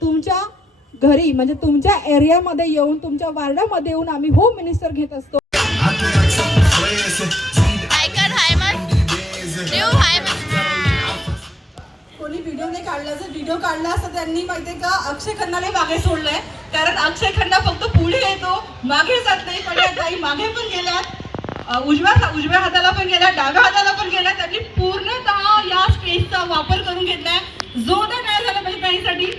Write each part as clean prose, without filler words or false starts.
तुमच्या घरी म्हणजे तुमच्या एरियामध्ये येऊन तुमच्या वार्डामध्ये येऊन आम्ही होम मिनिस्टर घेत असतो. कोणी व्हिडिओ नाही काढला, जर व्हिडिओ काढला असता त्यांनी माहितीये का अक्षय खन्नाला मागे सोडलंय. कारण अक्षय खन्ना फक्त पुढे येतो, मागे जात नाही. पण या ताई मागे पण गेल्यात, उजव्या हाताला पण गेल्या, डाव्या हाताला पण गेल्या. त्यांनी पूर्णतः या स्पेसचा वापर करून घेतलाय. जोरदार काय झालं पाहिजे ताईंसाठी.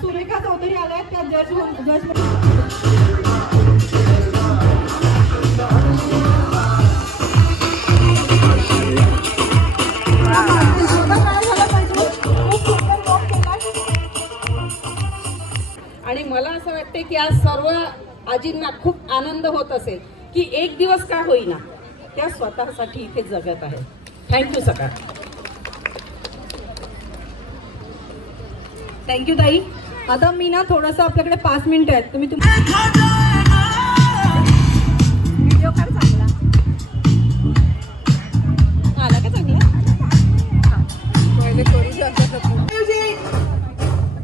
सुरेखा चौधरी आल्या त्या जज आणि मला असं वाटते की आज सर्व आजींना खूप आनंद होत असेल की एक दिवस का होईना त्या स्वतःसाठी इथे जगत आहे. थँक्यू सकाळ. थँक्यू ताई. आता मी ना थोडंसं आपल्याकडे 5 मिनिटं आहेत. तुम्ही व्हिडिओ काढ चांगला आला का चांगला पहिले करू शकता. Music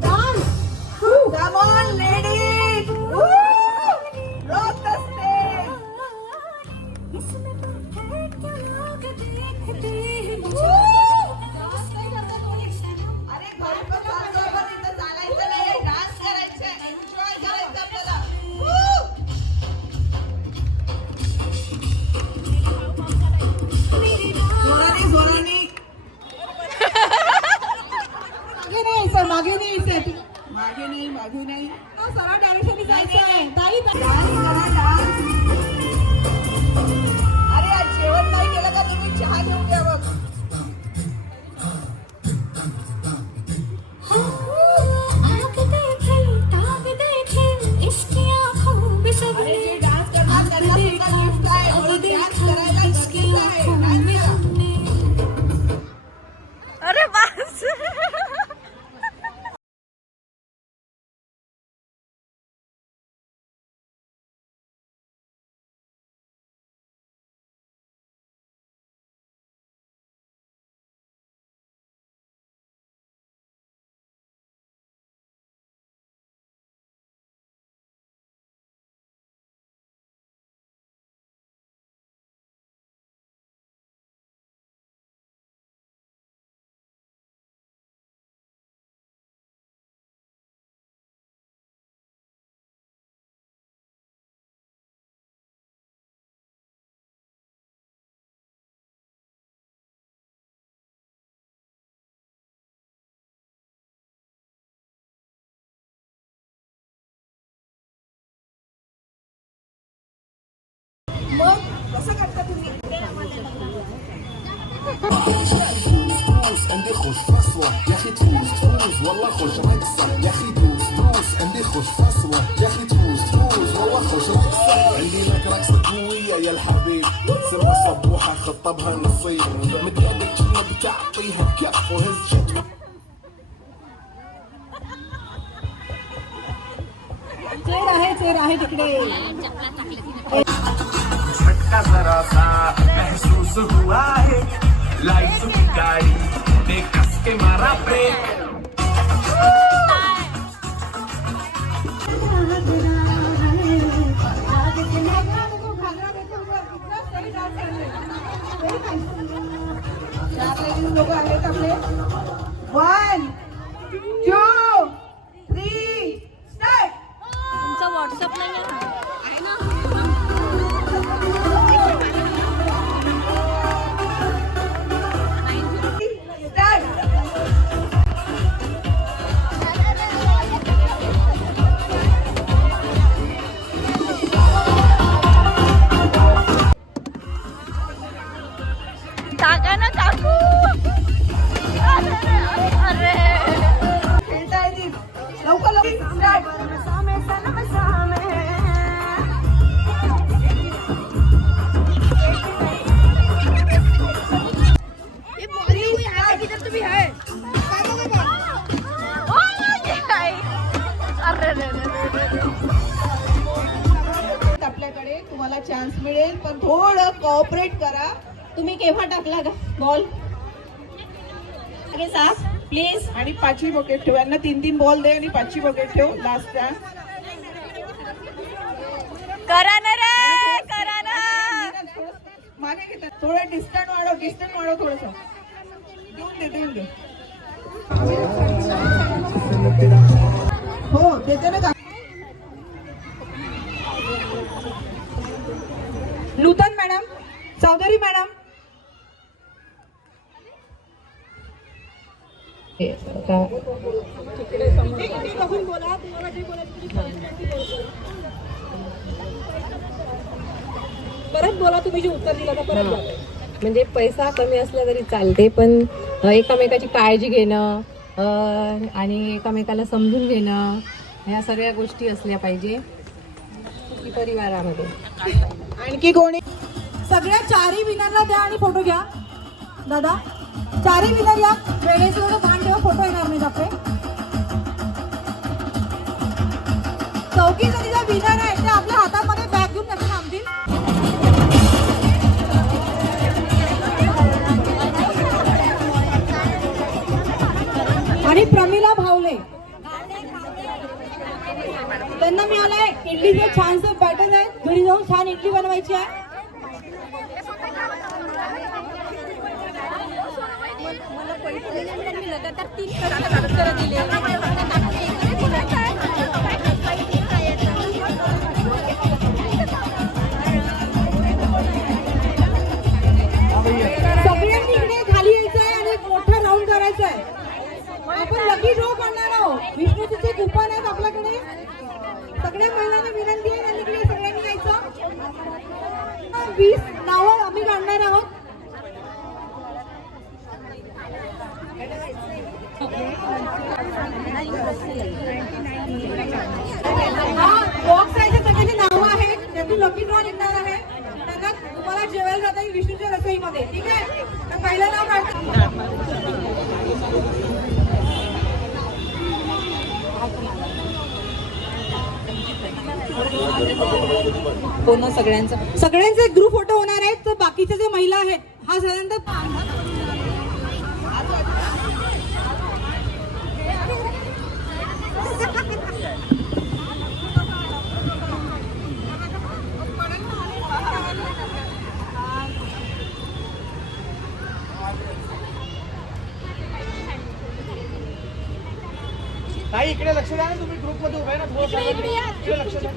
dance come on ladies rock the stage. मागे नाही सरळ डायरेक्शन जायचं आहे. ताई अरे आज जेवण नाही केलं का तुम्ही चहा घेऊन घ्या. बघ मग कसं करता तुम्ही. عندي خوش فصوة يا اخي تفوز والله خوش رقصة يا اخي دوس عندي خوش فصوة يا اخي تفوز والله خوش رقصة عندي لك رقصة قوية يا الحبيب سمى صبوحة خطبها نصيب متقدر كنا بتعطيها كف وهز شت. चेड आहे मंदिर आहे तिकडे. झटका जरा सा महसूस हुआ है लाइफ की गाड़ी ने कस के मारा ब्रेक लोक आहेत आपले. 1 2 3 स्टार्ट. तुमचा व्हॉट्सअप नाही आहे ना? टाका ना टाकू. अरे खेळता येतील. लवकर लवकर स्टार्ट. आपल्याकडे तुम्हाला चान्स मिळेल, पण थोडं कोऑपरेट करा. तुम्ही केव्हा टाकला का बॉल? सास प्लीज. आणि 5वी बकेट ठेव. यांना 3 बॉल दे आणि 5वी बकेट ठेव. Last chance. करा ना रे, करा ना. मागे घेतात. थोडं डिस्टन्स वाढव थोडस. देऊन दे. हो देते ना का. नूतन मॅडम, चौधरी मॅडम. परत बोला, तुम्ही जे उत्तर दिलं परत बोला. म्हणजे पैसा कमी असला तरी चालते, पण एकमेकाची काळजी घेणं आणि एकमेकाला समजून घेणं ह्या सगळ्या गोष्टी असल्या पाहिजे परिवारामध्ये. आणखी कोणी? सगळ्या 4ही विनरला द्या आणि फोटो घ्या. दादा 4ही विनर या. वेळेचं थोडं भान ठेवा, फोटो येणार नाहीत आपले. चौकी जरी ज्या विनर आहेत त्या आपल्या हातामध्ये बॅग घेऊन नक्की थांबतील. आणि प्रमिला भावले त्यांना मिळालंय इडलीचं छानसं बॅटर आहे. घरी जाऊन छान इडली बनवायची आहे. लगातार 3 उत्तर दिले. सगळ्यांनी इकडे खाली यायचं आहे आणि एक मोठा राऊंड करायचा आहे. आपण लकी ड्रॉ करणार आहोत. विष्णूचे कुपन आहेत आपल्याकडे. सगळ्या महिलांना विनंती आहे आणि इकडे सगळ्यांनी यायचं. 20 नावं आम्ही काढणार आहोत. हा बॉक्स आहे सगळ्यांची नावं आहेत. त्यातून लकी ड्रॉ निघणार आहे. त्यांना तुम्हाला जेवायला जाता येईल विष्णूच्या रसोईमध्ये. ठीक आहे, तर पहिलं नाव काढतो. पूर्ण सगळ्यांचे एक ग्रुप फोटो होणार आहेत. तर बाकीच्या ज्या महिला आहेत हा साधारणतः ताई इकडे लक्ष द्या ना. तुम्ही ग्रुप मध्ये उभे आहे ना. इकडे लक्ष द्या.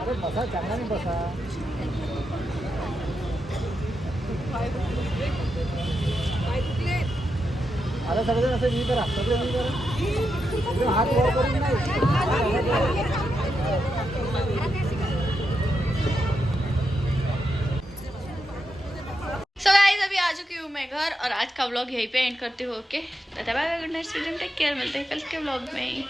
अरे बसा, चांगला बसा. आता सगळेजण असं मी करा. हात वर करून नाही. सो गाइस अभी आ चुकी हूँ मैं घर और आज का व्लॉग यहीं पे एंड करती हूँ. Okay, bye bye, good night, take care. मिलते हैं कल के व्लॉग में.